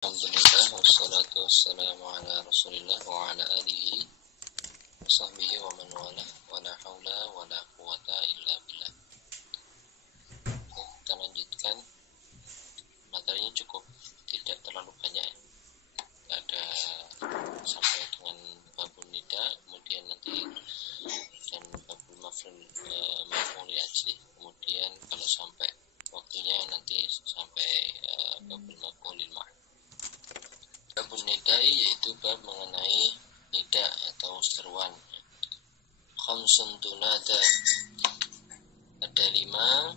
Alhamdulillah wassalatu wassalamu ala Rasulillah wa ala alihi wa sahbihi wa man wala wa la haula wa la quwata illa billah. Kita lanjutkan. Materinya cukup, tidak terlalu banyak. Ada sampai dengan babun nida, kemudian nanti dan babul maf'ul ajli, kemudian kalau sampai waktunya nanti sampai babul maf'ulil ma'ruf. Babun nidai yaitu bab mengenai nida atau seruan. Khamsun tunada, ada lima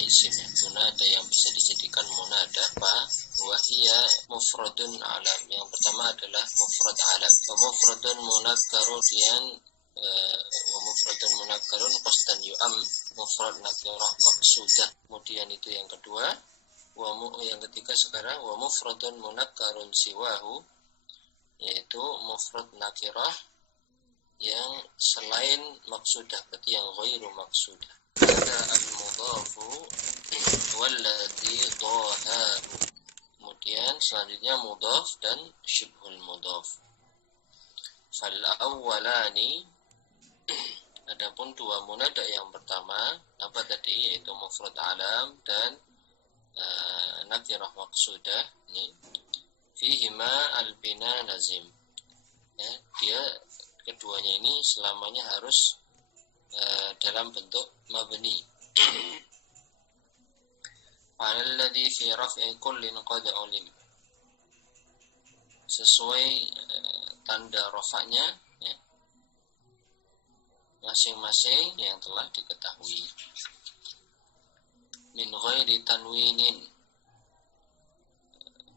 isim ya. Tunada yang bisa dijadikan munada apa? Wahia mufradun alam. Yang pertama adalah mufrad alam. Mufradun munakkarun wa mufradun munakkarun qasdan yu'am, mufrad nakirah maksudah. Kemudian itu yang kedua. Yang ketiga sekarang wa mufradun munakkarun siwahu, yaitu mufrad nakirah yang selain maksudah, berarti yang ghairu maksudah. Ada al-mudhafu walladhi dhaharu. Kemudian selanjutnya mudhaf dan syibhul mudhaf. Fal awwalani, adapun dua munada yang pertama apa tadi, yaitu mufrad alam dan nakirah maksudah, ini fihima al-bina lazim ya, dia keduanya ini selamanya harus dalam bentuk mabni. Alladhi fi raf'i kullin qad ulim, sesuai tanda rafa'nya ya, masing-masing yang telah diketahui. Min ghairi tanwinin,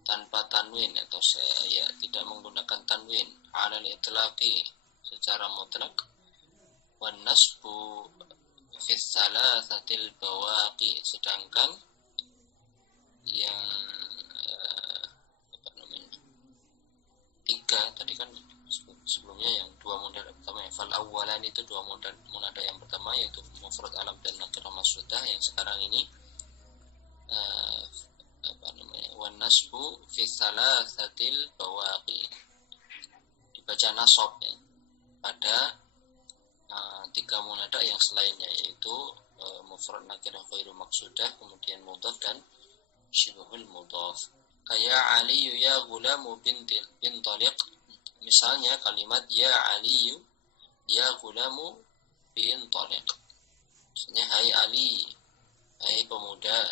tanpa tanwin atau tidak menggunakan tanwin. Alal itlaqi, secara mutlak. Wan nasbu fi thalathatil bawaqi, sedangkan yang tiga tadi kan sebelumnya yang dua munada pertama ya, fal awwalan itu dua munada yang pertama yaitu mufrad alam dan nakirah maksudah. Yang sekarang ini wan nasbu fi thalathatil bawaqi, dibaca nasab ya, pada tiga munada yang selainnya, yaitu mufrad nakirah ghairu maksudah, kemudian mudhaf dan syibhul mudhaf. Kayak aliyu ya gulamu bintaliq, misalnya kalimat ya aliyu ya gulamu bintaliq, misalnya hai Ali, hai pemuda,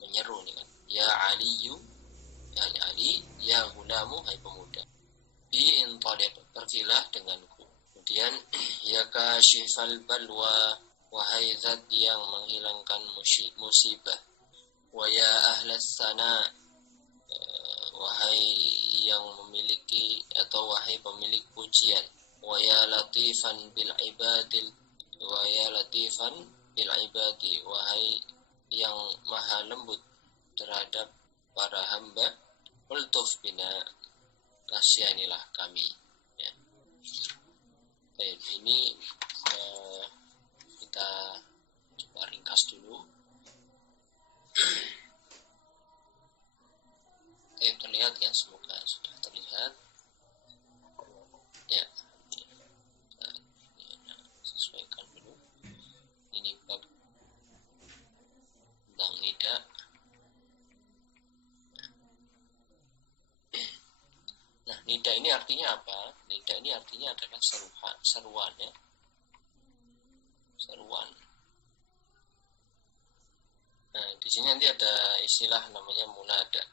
menyeru nih kan, ya aliyu, ya Ali, ya gulamu, hai pemuda, bintaliq, pergilah denganku. Kemudian ya kashifal balwa, wahai zat yang menghilangkan musibah. Wa ya ahlas sana, wahai yang memiliki atau wahai pemilik pujian. Wa ya latifan bil ibadil, wa ya latifan bil ibadi, wahai yang maha lembut terhadap para hamba. Ultuf bina, kasihanilah kami ya. Baik, ini kita coba ringkas dulu. Terlihat ya, semoga sudah terlihat ya. Kita sesuaikan dulu. Ini bab tentang nida. Nah, nida ini artinya apa? Nida ini artinya adalah seruan ya. Seruan. Nah, di sini nanti ada istilah namanya munada.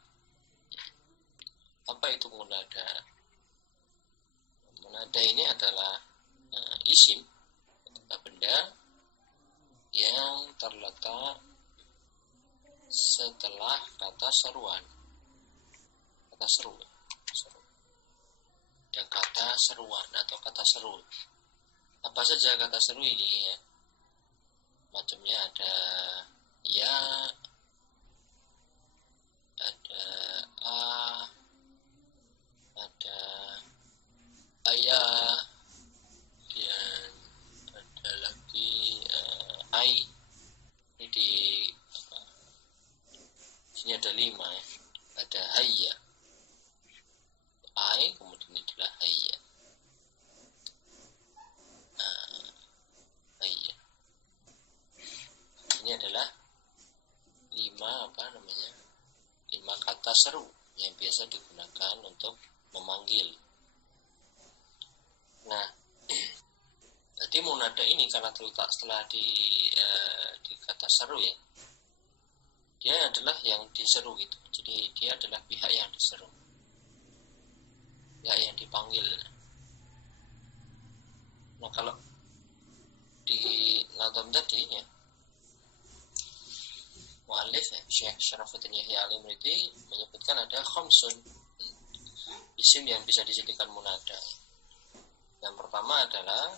Apa itu munada? Munada ini adalah isim atau benda yang terletak setelah kata seruan. Kata seru. Ada kata seruan atau kata seru. Apa saja kata seru ini ya? Macamnya ada ya, ada a, ada ayah, dan ada lagi ai. Ini di sini ada 5 ya. ada hayya, ai kemudian adalah hayya. Hayya ini adalah 5 kata seru yang biasa digunakan untuk memanggil. Nah, jadi munada ini karena terletak setelah di kata seru ya, dia adalah yang diseru gitu. Jadi dia adalah pihak yang diseru, pihak yang dipanggil. Nah, kalau di nazam tadi ya, mu'allif ya, Syekh Syarafuddin Yahya Al-Imriti menyebutkan ada khamsun isim yang bisa dijadikan munada. Yang pertama adalah,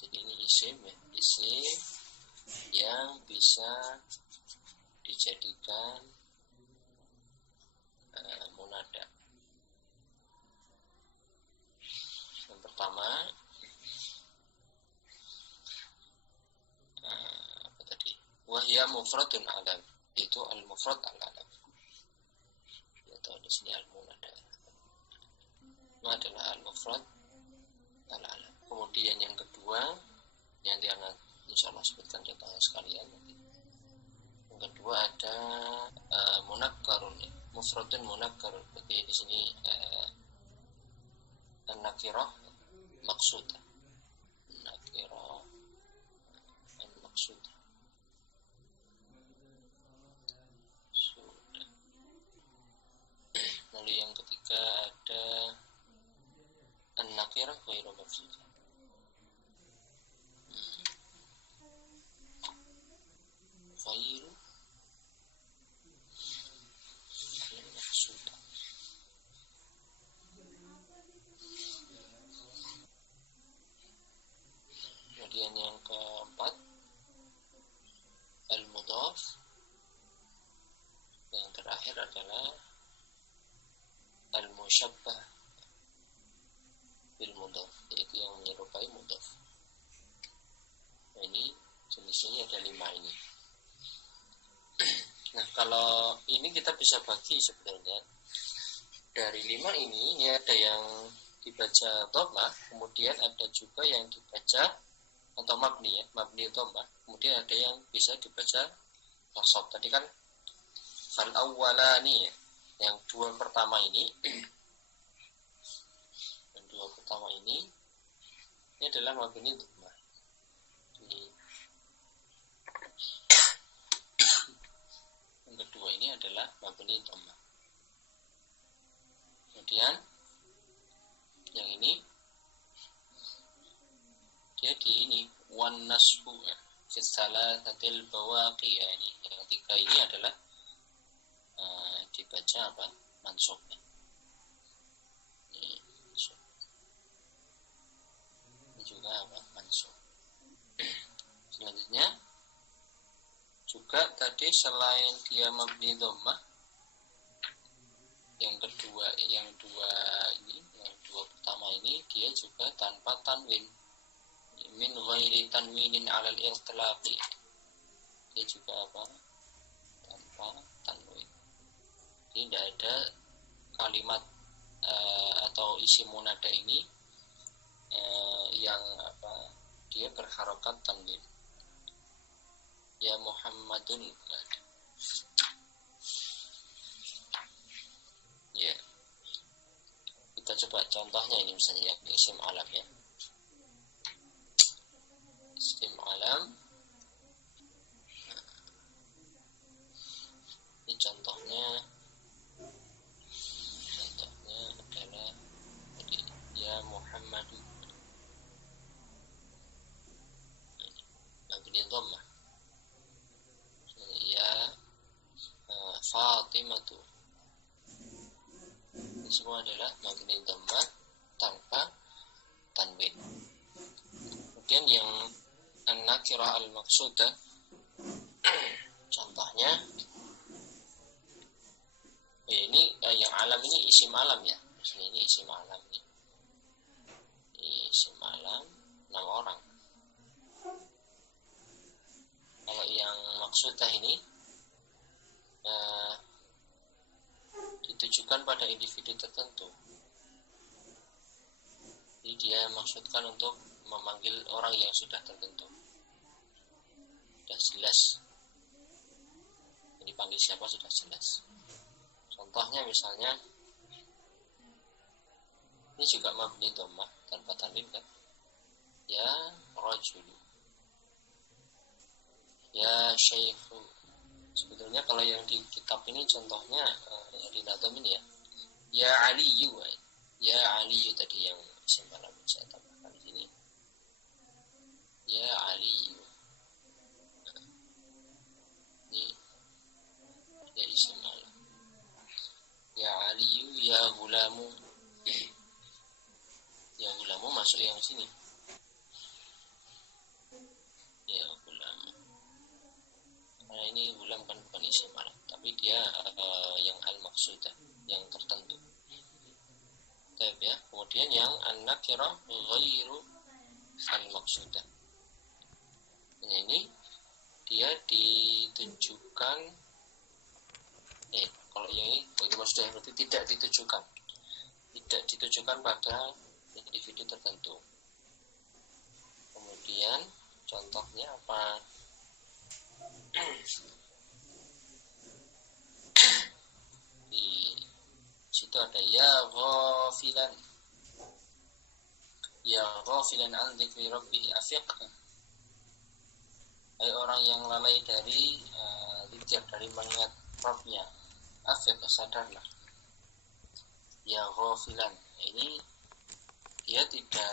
jadi ini isim ya, isim yang bisa dijadikan munada. Yang pertama apa tadi? Wahya mufradun alam, itu al-mufrad al-alam. Atau di sini al-munada. Itu adalah al-mufrad al-alam. Kemudian yang kedua, yang dia insyaallah sebutkan contohnya sekalian nanti. Yang kedua ada munakkarun, mufradun munakkarun. Berarti di sini an-nakirah maqsudah. Nakirah al-maqsudah. Sudah. Lalu yang ketiga ada an-nakirah ghairu maqsudah. Ghairu maqsudah. Kemudian yang keempat al-mudhaf. Yang terakhir adalah al-musyabbah bil mudhaf, yaitu yang menyerupai mudhaf. Nah, ini jenisnya ada 5 ini. Nah, kalau ini kita bisa bagi sebetulnya dari 5 ini ada yang dibaca dhammah, kemudian ada juga yang dibaca atau mabni ya, mabni dhammah, kemudian ada yang bisa dibaca nasab. Tadi kan fal awwalani ya, yang 2 pertama ini yang 2 pertama ini adalah mabni dhammah. Yang kedua ini adalah mabni dhammah. Kemudian yang ini jadi ini wan nasbu fi salasatil bawaqi, yani yang ketiga ini adalah dibaca apa? Mansub. Ini mansub. Ini juga apa? Mansub. Selanjutnya juga tadi selain dia mabni dhammah, yang kedua, yang dua pertama ini dia juga tanpa tanwin, min ghairi tanwinin 'alal itlaqi. Dia juga apa? Tanpa tanwin. Tidak ada kalimat atau isi munada ini yang apa? Dia berharokat tanwin. Ya Muhammadun. Ya. Kita coba contohnya ini misalnya ya, isim alam ya. Isim alam. Ini contohnya adalah ya Muhammadu. Mabni dhammah. Ya Fatimatu. Ini semua adalah mabni dhammah tanpa tanwin. Kemudian yang an-nakirah al-maqsudah, contohnya ini yang alam ini isim alam ya. Maksudnya ini isim alam nih. Isim alam 6 orang. Kalau yang maqsudah ini ditujukan pada individu tertentu. Jadi dia maksudkan untuk memanggil orang yang sudah tertentu, sudah jelas. Jadi panggil siapa sudah jelas. Contohnya misalnya, ini juga mabni dhammah tanpa tanwin kan? Ya rajulu, ya syekhu. Sebetulnya kalau yang di kitab ini contohnya yang di nadam ini ya aliyu, ya aliyu tadi yang semalam saya tambahkan di sini. Ya aliyu. Ini ya semalam. Ya aliyu, ya gulamu. Ya gulamu masuk yang sini. Ya gulamu. Karena ini gulam kan bukan isim alam, tapi dia yang al-maqsudah, yang tertentu. Baik ya. Kemudian yang an-nakirah ghairu al-maqsudah. Nah, ini dia ditujukan kalau yang ini bagi maksudnya berarti tidak ditujukan pada individu tertentu. Kemudian contohnya apa? Di situ ada ya ghafilan an dzikri rabbih afiq. Hai orang yang lalai dari zikir, dari mengingat Rabbnya, afiq, sadarlah. Ya ghafilan, ini dia tidak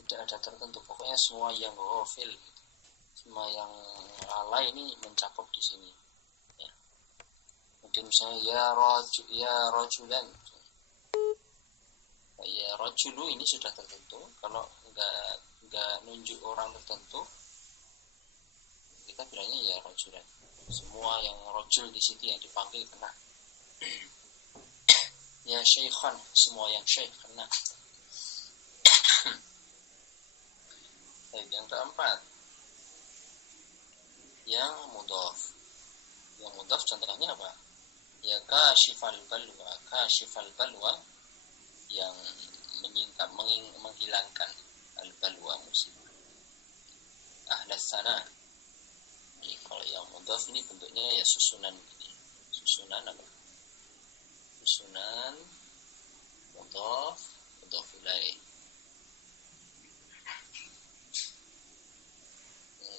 tidak ada tertentu, pokoknya semua yang ghafil, semua yang lalai ini mencakup di sini ya. Mungkin misalnya ya rajulan, ya rajulu ini sudah tertentu. Kalau enggak nunjuk orang tertentu, kita bilangnya ya rajulan. Semua yang rajul di situ yang dipanggil kena. Ya syaikhan, semua yang syaikh kena. Yang keempat, yang mudhaf. Yang mudhaf contohnya apa? Ya kashifal balwa, yang menyingkap, menghilangkan al-balwa, musibah. Ahlas sana. Jadi kalau yang mudhaf ini bentuknya ya susunan ini. Susunan apa? Susunan mudhaf ilaih.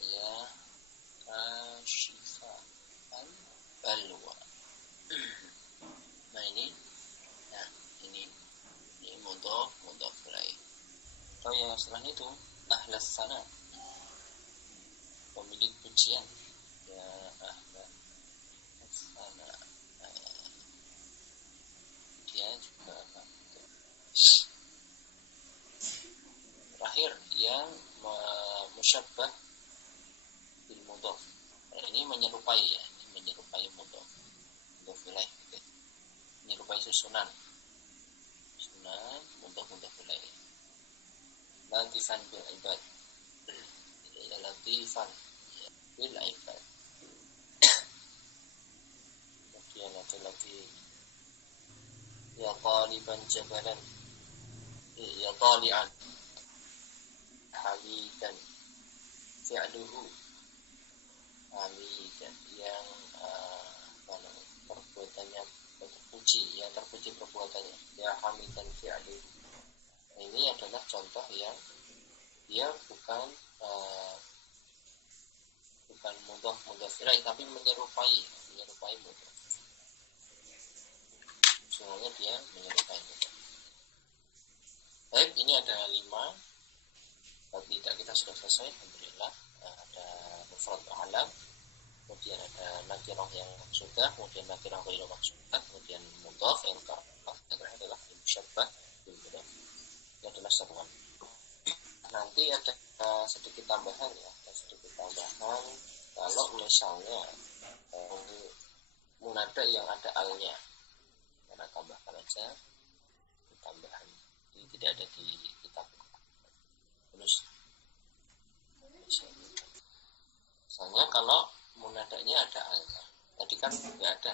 Ya kashifal balwa. Nah ini mudhaf ilaih. Atau yang setelah itu ahlas sana, pemilik pujian. Ya ahlas sana, dia juga terakhir yang musyabbah bil mudhaf. Ini menyerupai ya, ini menyerupai mudhaf ilaih, menyerupai susunan mudhaf ilaih. Latifan bil ibad, ya latifan bil ibad. Kemudian ada lagi ya taliban jabalan, ya talian hamidan fi'luhu, hamidan yang perbuatannya terpuji, yang terpuji perbuatannya, ya hamidan fi'luhu. Ini adalah contoh yang dia bukan mudhaf ilaih, tapi menyerupai mudhaf. Semuanya dia menyerupai mudhaf. Baik, ini ada 5. Bab tidak kita sudah selesai, alhamdulillah. Ada mufrad alam, kemudian ada nakirah yang sudah, kemudian nakirah ghairu maqsudah, kemudian mudhaf, yang terakhir adalah musyabbah bil mudhaf. Ini adalah seruan. Nanti ada sedikit tambahan kalau misalnya munada yang ada alnya, karena tambahkan aja tambahan, ini tidak ada di kitab. Terus misalnya kalau munadanya ada alnya, tadi kan nggak ada,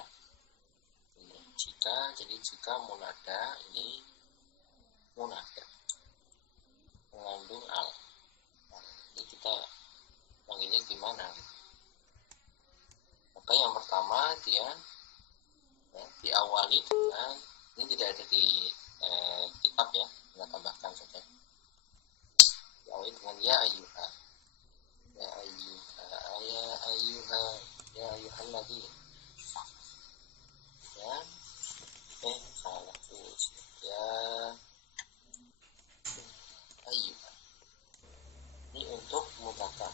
Jadi jika munada ini munada mengandung al. Ini kita panggilnya gimana? Maka yang pertama dia diawali dengan, ini tidak ada di kitab ya, kita tambahkan saja. Diawali dengan ya ayyuha, ya ayyuha, ya ayyuha, ya ayyuhan nabi. Ya, salah tulis. Ya ayyuha. Ini untuk mudzakkar.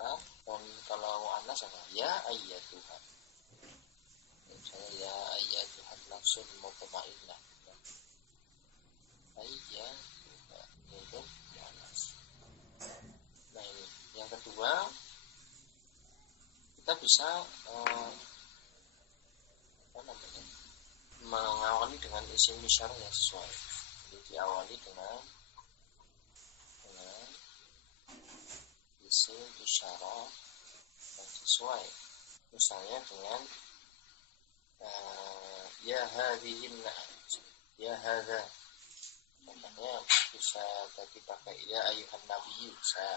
Dan kalau muannas apa? Ya ayyatuha. Misalnya ya ayyatuha nafsul mutmainnah. Ayyatuha untuk muannas. Nah ini yang kedua, kita bisa mengawali dengan isim isyarah yang sesuai. Jadi diawali dengan isim isyarah yang sesuai. Misalnya dengan ya hadhihin, ya hadza. Contohnya bisa tadi pakai ya ayyuhan nabiyyu, bisa.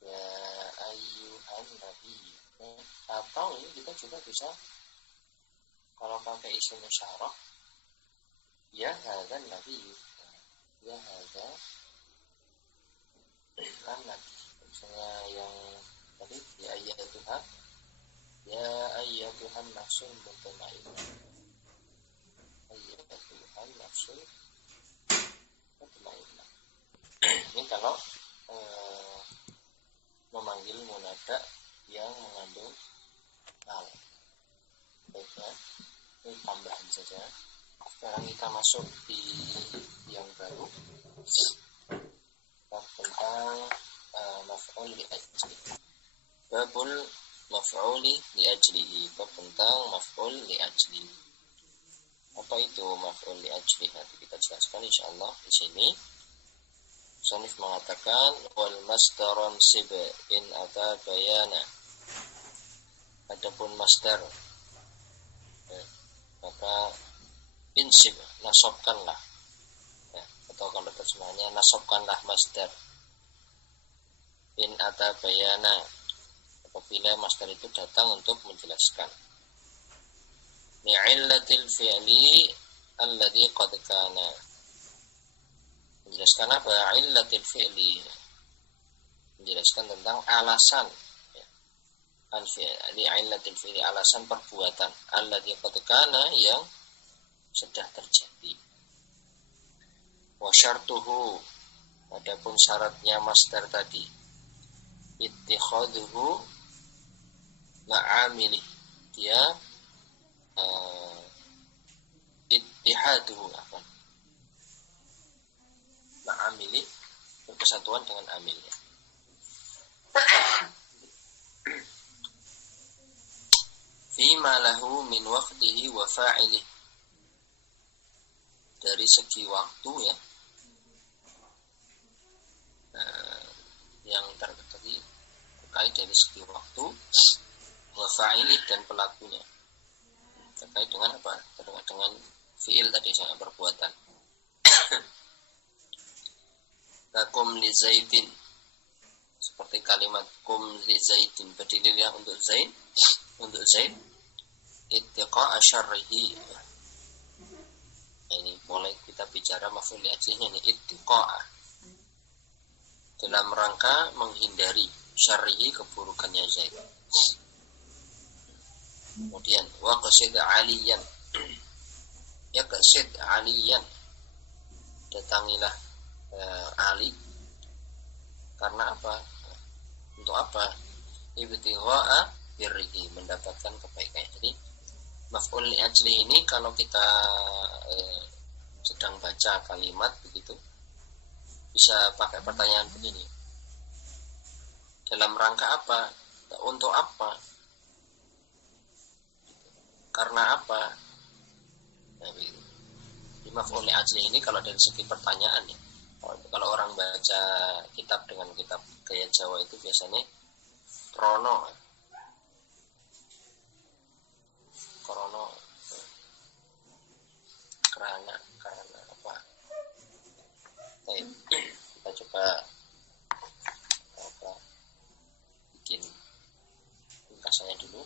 Ya ayyuhan nabiyyu. Atau ini kita juga bisa kalau pakai isim isyarah ya hadzan nabiyyu. Ya hadza kan nabi. Misalnya yang tadi ya ayyatuha, ya ayyatuhan nafsul mutmainnah. Ayyatuhan nafsul mutmainnah. Ini kalau memanggil munada yang mengandung al. Baiknya, ini tambahan saja. Sekarang kita masuk di yang baru tentang maf'ul li ajli. Babul maf'uli li ajlihi. Bab tentang maf'ul li ajli. Apa itu maf'ul li ajli? Nanti kita jelaskan insyaallah di sini. Musannif mengatakan wal masdaron sib in ata bayana. Adapun masdar maka insib, nasabkanlah ya, atau kalau terjemahannya nasabkanlah masdar in ata bayana apabila masdar itu datang untuk menjelaskan li'illatil fi'li alladhi qad kana. Menjelaskan apa? Illatil fi'li, menjelaskan tentang alasan ya. Li'illatil fi'li, alasan perbuatan alladhi qad kana, yang sudah terjadi. Wa syartuhu, adapun syaratnya masdar tadi ittikhaduhu ma'amili, dia ittihaduhu ma'amili, berkesatuan dengan amilnya. Fima lahu min waqtihi wa fa'ilih, dari segi waktu ya, yang tadi terkait dari segi waktu, wa fa'ilih, dan pelakunya. Terkait dengan apa? Terkait dengan fi'il tadi, sangat perbuatan. Kum li zaidin, seperti kalimat kum li zaidin, berdirilah untuk Zaid, untuk Zaid. Ittiqa asyarrihi, ini boleh kita bicara maf'ul li ajlihi ini, ittiqa, dalam rangka menghindari syarrihi, keburukannya Zaid. Kemudian wa qasid aliyan, ya qasid aliyan, datangilah Ali, karena apa? Untuk apa? Ibtigha'a birrihi, mendapatkan kebaikan. Jadi maf'ul li ajli ini kalau kita sedang baca kalimat begitu, bisa pakai pertanyaan begini, dalam rangka apa? Untuk apa? Karena apa? Nah, di maf'ul li ajli ini kalau dari segi pertanyaan ya, kalau orang baca kitab dengan kitab gaya Jawa itu biasanya krono.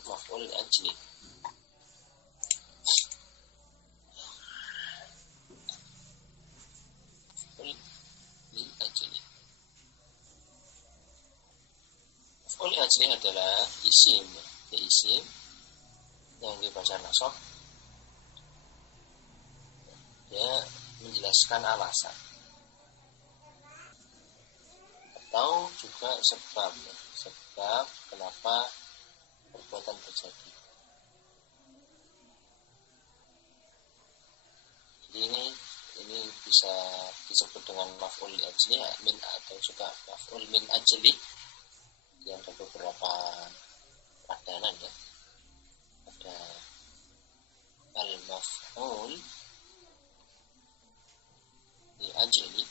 maf'ul li ajli. Maf'ul li ajli. Maf'ul li ajli adalah isim, ya isim yang dibaca nasab. Dia menjelaskan alasan atau juga sebab kenapa perbuatan terjadi. Jadi ini bisa disebut dengan maf'ul li ajli min atau juga maf'ul min ajli. Yang ada beberapa padanan ya. Ada al-maf'ul li ajli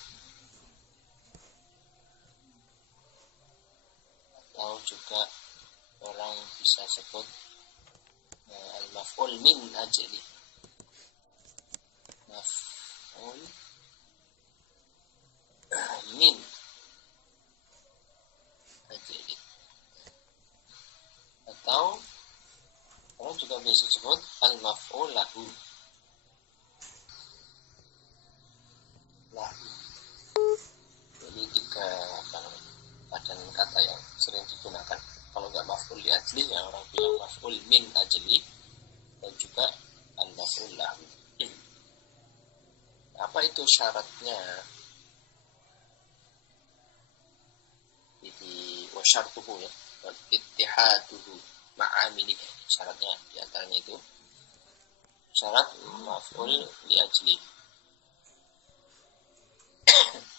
atau juga orang bisa sebut al-maf'ul min ajli. Maf'ul min ajli. Atau orang juga bisa sebut al-maf'ul lahu. Lahu. Jadi tiga padanan kata yang sering digunakan. Kalau nggak maf'ul li ajli ya orang bilang maf'ul min ajli dan juga al-maf'ul lahu. Apa itu syaratnya? Jadi wasyartuhu ya, ittihaduhu ma'amili. Syaratnya diantaranya itu syarat maf'ul li ajli.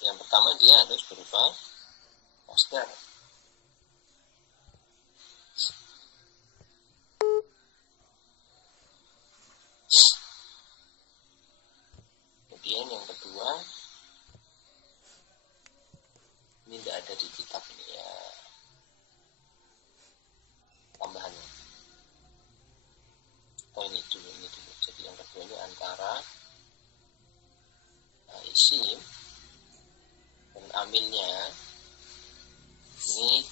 Yang pertama dia harus berupa masdar. Kemudian yang kedua, ini tidak ada di kitab ini ya, tambahannya. Oh ini dulu. Jadi yang kedua ini antara isim dan amilnya ini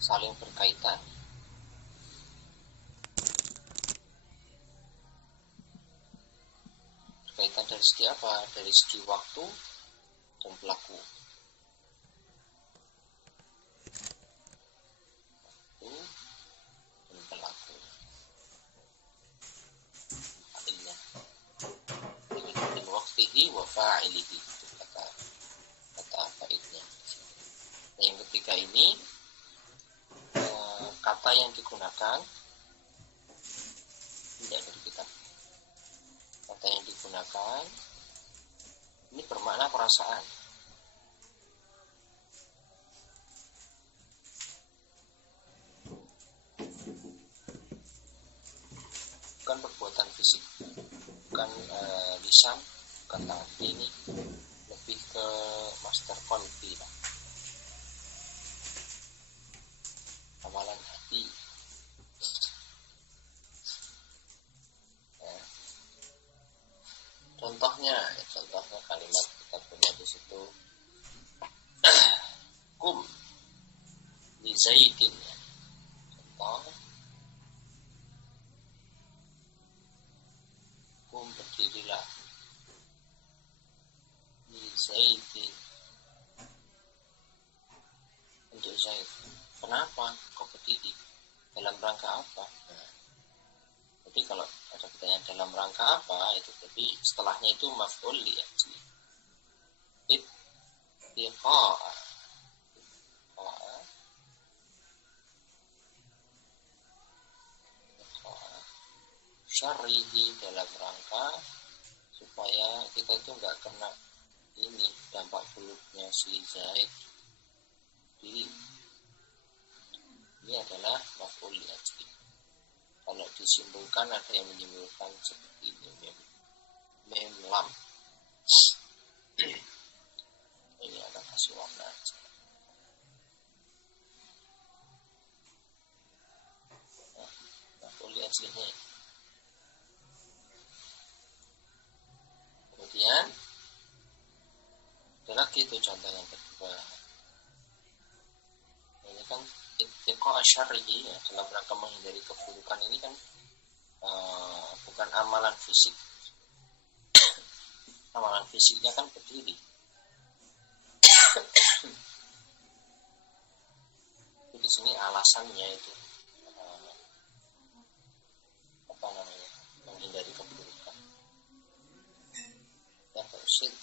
saling berkaitan. Berkaitan dari segi apa? Dari segi waktu dan pelaku. Waktu dan pelaku. Fa'ilnya. Min waqtihi wa fa'ilihi. Itu kata fa'ilnya. Nah, yang ketiga ini kata yang digunakan tidak dari kitab. Kata yang digunakan ini bermakna perasaan. Bukan perbuatan fisik, bukan lisan, bukan tangan. Ini lebih ke master qalbi lah. Amalan hati. Ya. Contohnya kalimat kita punya di situ kum li zaidin. Contoh kum berdirilah li zaidin untuk Zaid. Kenapa kok berdiri? Dalam rangka apa? Nah, jadi kalau ada pertanyaan dalam rangka apa, itu berarti setelahnya itu maf'ul li ajli. Ittiqa'a syarrihi, dalam rangka supaya kita itu nggak kena ini dampak buruknya si Zaid diri. Ini adalah maf'ul li ajli. Kalau disimpulkan ada yang menyimpulkan seperti ini, mem lam. Ini akan kasih warna aja. Nah, maf'ul li ajlinya. Kemudian ada lagi itu contoh yang kedua. Ini kan ittiqa syar'i ya, dalam rangka menghindari keburukan ini kan bukan amalan fisik. Amalan fisiknya kan berdiri. Di sini alasannya itu menghindari keburukan. Ya tauhid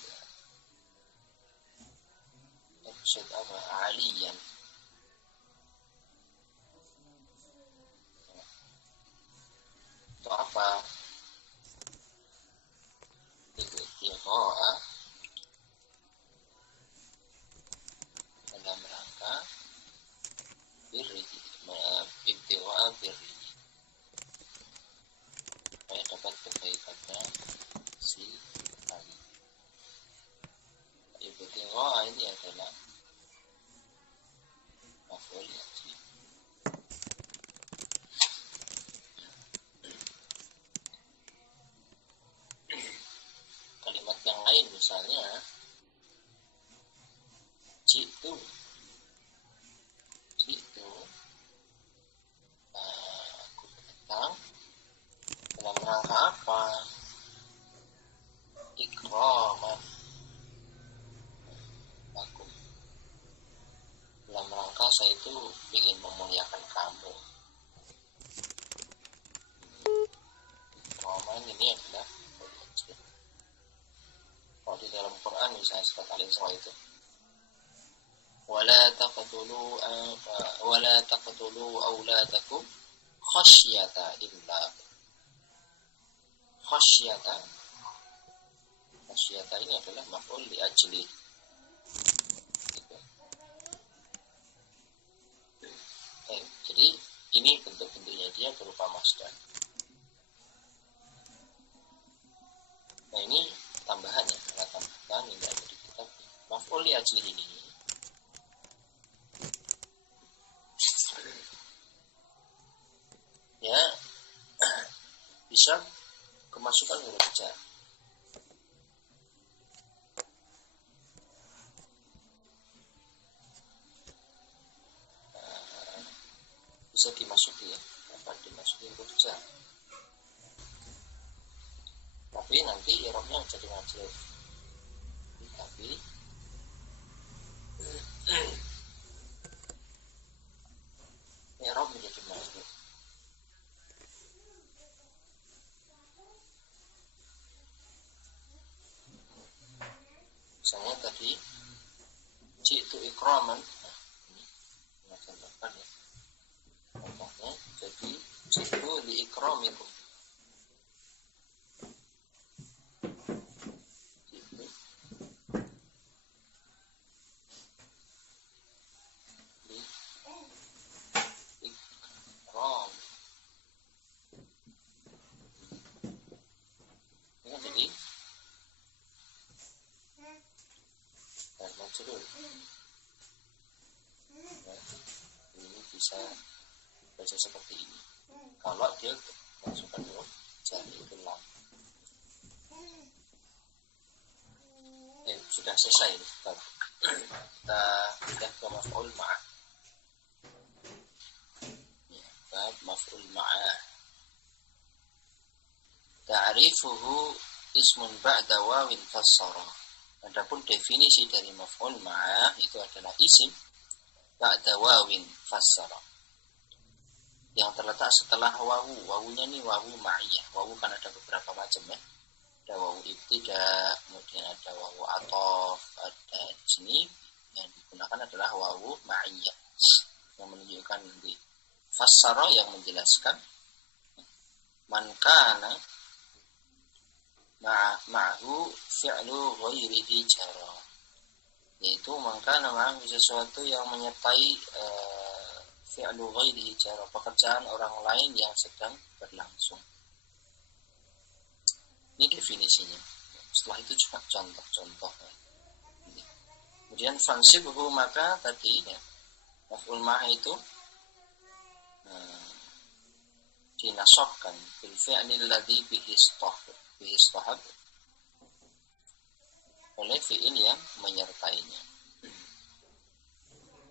apa aliyan. Itu apa? Ibtigha dalam rangka birri, ibtigha birri, supaya dapat kebaikannya si kami. Ibtigha ini adalah maf'ul ajli. Kalimat yang lain misalnya jitu aku datang dalam rangka apa? Ikraman aku, dalam rangka saya itu ingin memuliakan kamu. Ikraman ini adalah kalau di dalam Quran misalnya surat Al-Isra itu wala taqtulu auladakum khasyata imlaq. Khasyata ini adalah maf'ul li ajli. Gitu. Jadi ini bentuk-bentuknya dia berupa masdar. Nah ini tambahannya, karena tambahan yang ada di kitab maf'ul li ajli ini ya bisa kemasukan huruf jar. Bisa dimasuki ya, dapat dimasuki huruf jar. Tapi nanti i'rabnya jadi majrur. Tapi i'rab menjadi majrur. Misalnya tadi jitu ikraman. Nah, ini contohkan ya. Contohnya jadi jitu li ikramikum. Ini bisa baca seperti ini. Kalau dia masukkan huruf jar itu lam. Sudah selesai. Kita sudah ke maf'ul ma'ah. Bab maf'ul ma'ah. Ta'rifuhu ismun ba'da wawin fassara. Adapun definisi dari maf'ul ma'ah itu adalah isim ba'da wawin fassara, yang terletak setelah wawu. Wawunya ini wawu ma'iyah. Wawu kan ada beberapa macam ya. Ada wawu ibtida, kemudian ada wawu athof, ada di sini yang digunakan adalah wawu ma'iyah yang menunjukkan di fassara yang menjelaskan man kana ma'hu fi'lu ghairihi jara, yaitu man kana ma'hu sesuatu yang menyertai fi'lu ghairihi jara, pekerjaan orang lain yang sedang berlangsung. Ini definisinya. Setelah itu juga contoh-contoh. Kemudian fansibhu, maka tadi ya, maf'ul ma'ah itu dinasobkan bil fi'lil ladzi bihi istahab, oleh fi'il yang menyertainya.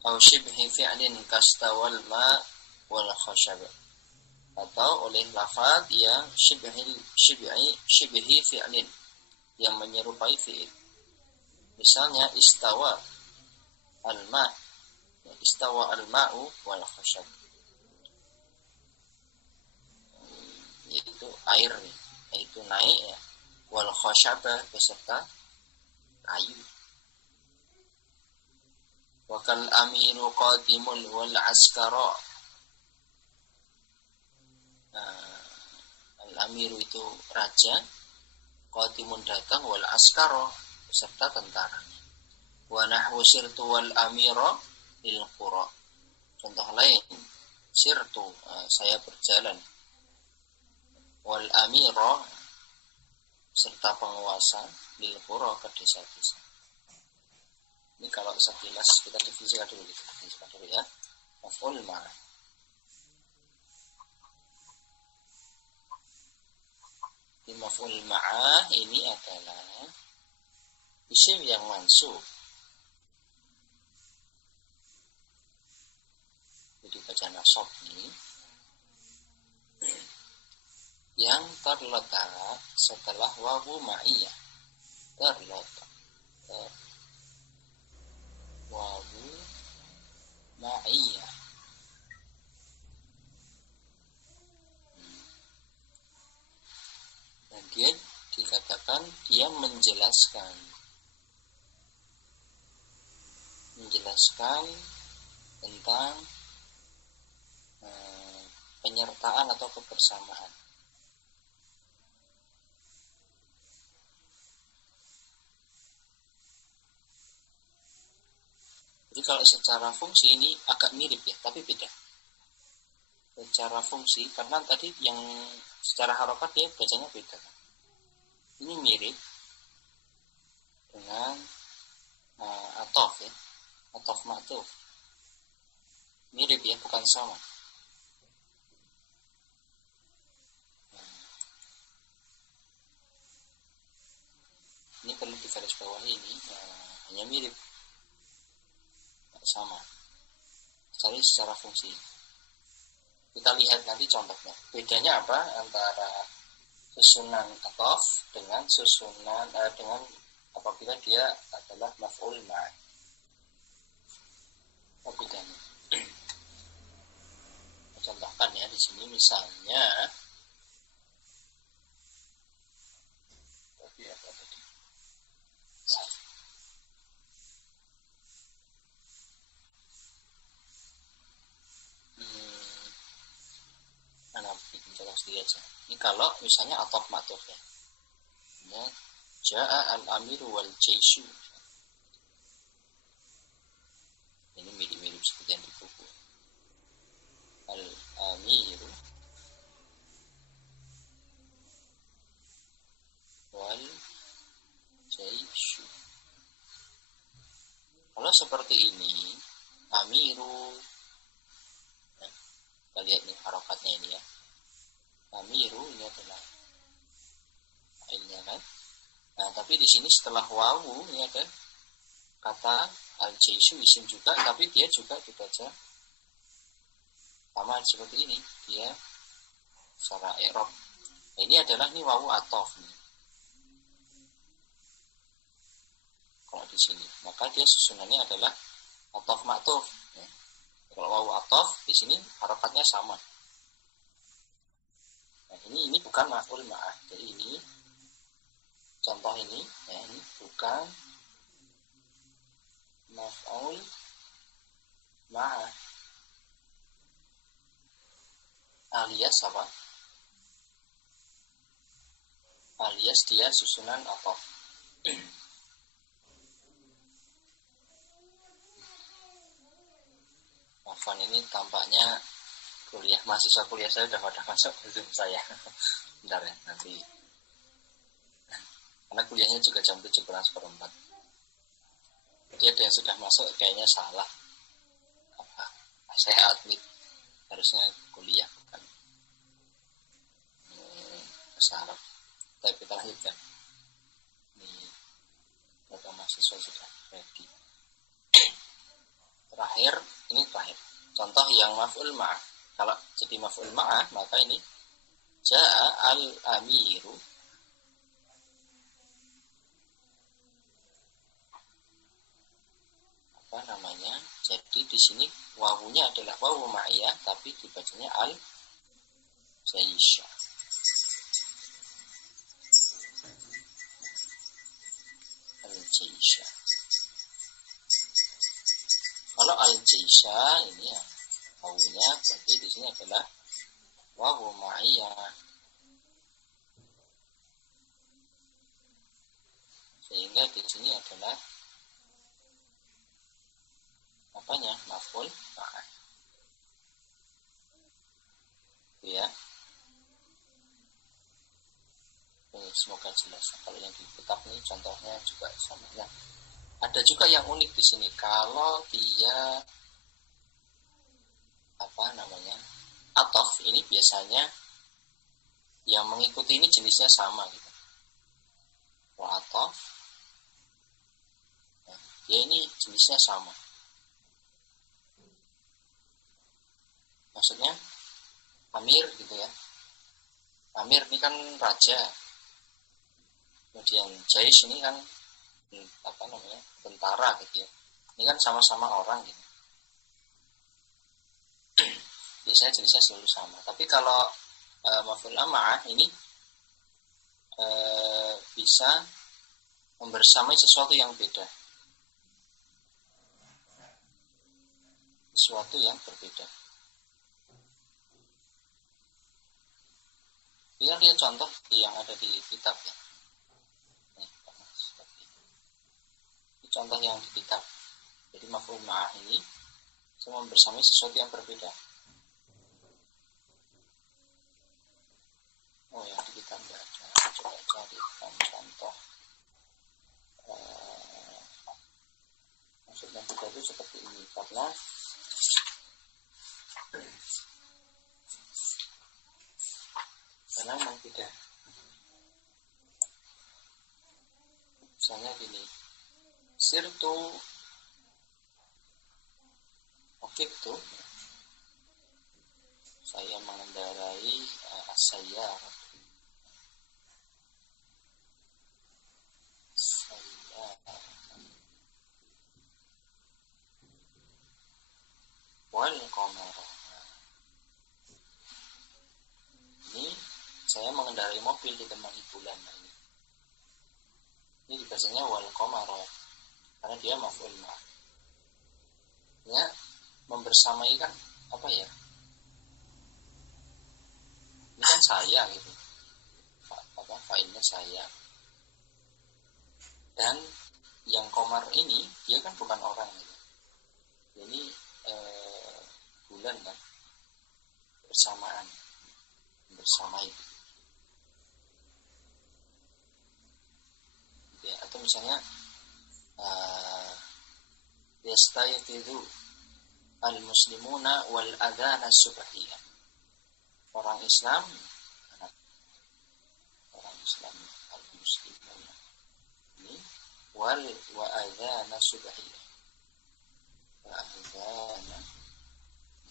Au shibhi fi'lin kastawal ma wal khashab, atau oleh lafaz yang syibhi fi'lin, yang menyerupai fi'il. Misalnya istawa al-ma', istawa al-ma'u wal khashab, yaitu air, yaitu naik ya, wal khashab beserta kayu. Wakal amiru qadimun wal askara. Al-amiru itu raja, qadimun datang, wal askara beserta tentaranya. Wa nahwu sirtu wal amira lil qura. Contoh lain, sirtu, saya berjalan, wal amira serta penguasa, lil qura, ke desa-desa. Ini kalau sekilas kita definisikan dulu, ya. Maf'ul ma'ah. Di maf'ul ma'ah ini adalah isim yang mansub. Jadi baca nasab ini yang terletak setelah wawu ma'iyah. Terletak wawu ma'iyah. Dan dia dikatakan dia menjelaskan tentang penyertaan atau kebersamaan. Jadi kalau secara fungsi ini agak mirip ya, tapi beda. Secara fungsi, karena tadi yang secara harokat dia bacanya beda. Ini mirip dengan atof ya, atof ma'tuf. Mirip ya, bukan sama. Ini perlu digarisbawahi ini, hanya mirip, sama. Cari secara fungsi. Kita lihat nanti contohnya. Bedanya apa antara susunan atof dengan susunan dengan apabila dia adalah maf'ul ma'ah. Apa bedanya? Contohkan ya di sini misalnya. Ini kalau misalnya atof ma'tuf ya. Ja'a al-amiru wal jaishu. Ini mirip-mirip seperti yang di buku. Al-amiru wal jaishu. Kalau seperti ini, amiru, kita lihat nih harokatnya ini ya. Amiru ini adalah fa'ilnya kan. Nah, tapi di sini setelah wawu ini ada kata al-jaishu isim juga, tapi dia juga dibaca sama seperti ini. Dia secara i'rab. Nah, ini adalah nih wawu atof nih. Kalau di sini, maka dia susunannya adalah atof ma'tuf. Ya. Kalau wawu atof di sini harokatnya sama. Nah, ini bukan maf'ul ma'ah. Jadi ini contoh ini ya, ini bukan maf'ul ma'ah. Alias apa? Alias dia susunan atof. Afwan, ini tampaknya mahasiswa kuliah saya udah pada masuk ke Zoom saya. Bentar ya, nanti. Karena kuliahnya juga jam 7:04. Jadi ada yang sudah masuk, kayaknya salah. Saya admit, harusnya kuliah bukan Sarap. Tapi kita lanjutkan. Ini berapa mahasiswa sudah ready. Terakhir, ini terakhir. Contoh yang maf'ul ma'ah. Kalau jadi maf'ul ma'ah, maka ini ja'a al-amiru. Apa namanya? Jadi di sini wawunya adalah wawu ma'iyah, tapi dibacanya al-jaisha. Al-jaisha. Kalau al-jaisha ini ya, wawunya berarti di sini adalah wawu ma'iyah. Sehingga di sini adalah apanya? Maf'ul ma'ah. Ya. Semoga jelas. Kalau yang di kitab ini contohnya juga sama. Nah, ada juga yang unik di sini. Kalau dia apa namanya? Atof ini biasanya yang mengikuti ini jenisnya sama gitu. Kalau atof, nah, dia ini jenisnya sama. Maksudnya Amir gitu ya. Amir ini kan raja. Kemudian Jais ini kan apa namanya? Tentara gitu ya. Ini kan sama-sama orang gitu. Biasanya jenisnya selalu sama. Tapi kalau maf'ul am'ah ini bisa membersamai sesuatu yang beda. Sesuatu yang berbeda. Biar lihat contoh yang ada di kitab ya. Ini contoh yang di kitab. Jadi maf'ul ma'ah ini sama bersamai sesuatu yang berbeda. Oh yang di kitab tidak ada. Coba carikan contoh. Maksudnya kita itu seperti ini karena memang tidak. Misalnya gini, sirtu itu saya mengendarai as-sayyar. Wal qamar. Ini saya mengendarai mobil ditemani bulan. Ini dibacanya wal qamar karena dia maf'ul ma'ah. Ya, membersamai kan apa ya? Ini kan saya gitu. Fa'ilnya saya. Dan yang qamar ini dia kan bukan orang gitu. Ini bulan kan bersamai ya, atau misalnya yastayqidu al-muslimuna wal adhan as-subhiyah. Orang Islam al-muslimuna ini wa adhan as-subhiyah.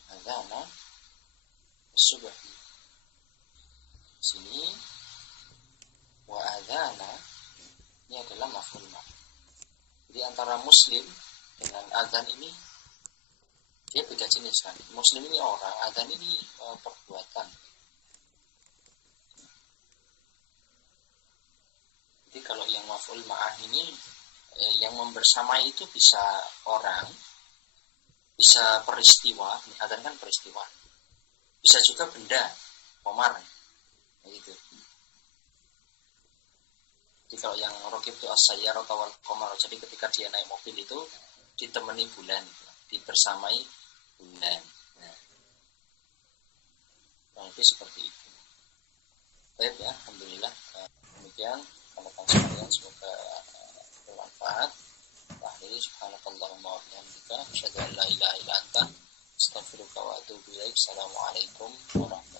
Adhan as-subhiyah. Sini wa adhana ini adalah maf'ul ma'ah. Jadi antara muslim dengan adzan ini dia beda jenis kan. Muslim ini orang, adzan ini perbuatan. Jadi kalau yang maf'ul ma'ah ini yang membersamai itu bisa orang, bisa peristiwa, adzan kan peristiwa. Bisa juga benda, qamar. Gitu. Jadi kalau yang rokib itu as-sayyar atau al-qamar, jadi ketika dia naik mobil itu ditemani bulan, dibersamai bulan. Nah, itu seperti itu. Baik ya, alhamdulillah. Demikian teman-teman sekalian, semoga bermanfaat. Akhirnya subhanakallahumma wa bihamdika asyhadu an la ilaha illa anta astaghfiruka wa atubu ilaik. Assalamualaikum warahmatullahi wabarakatuh.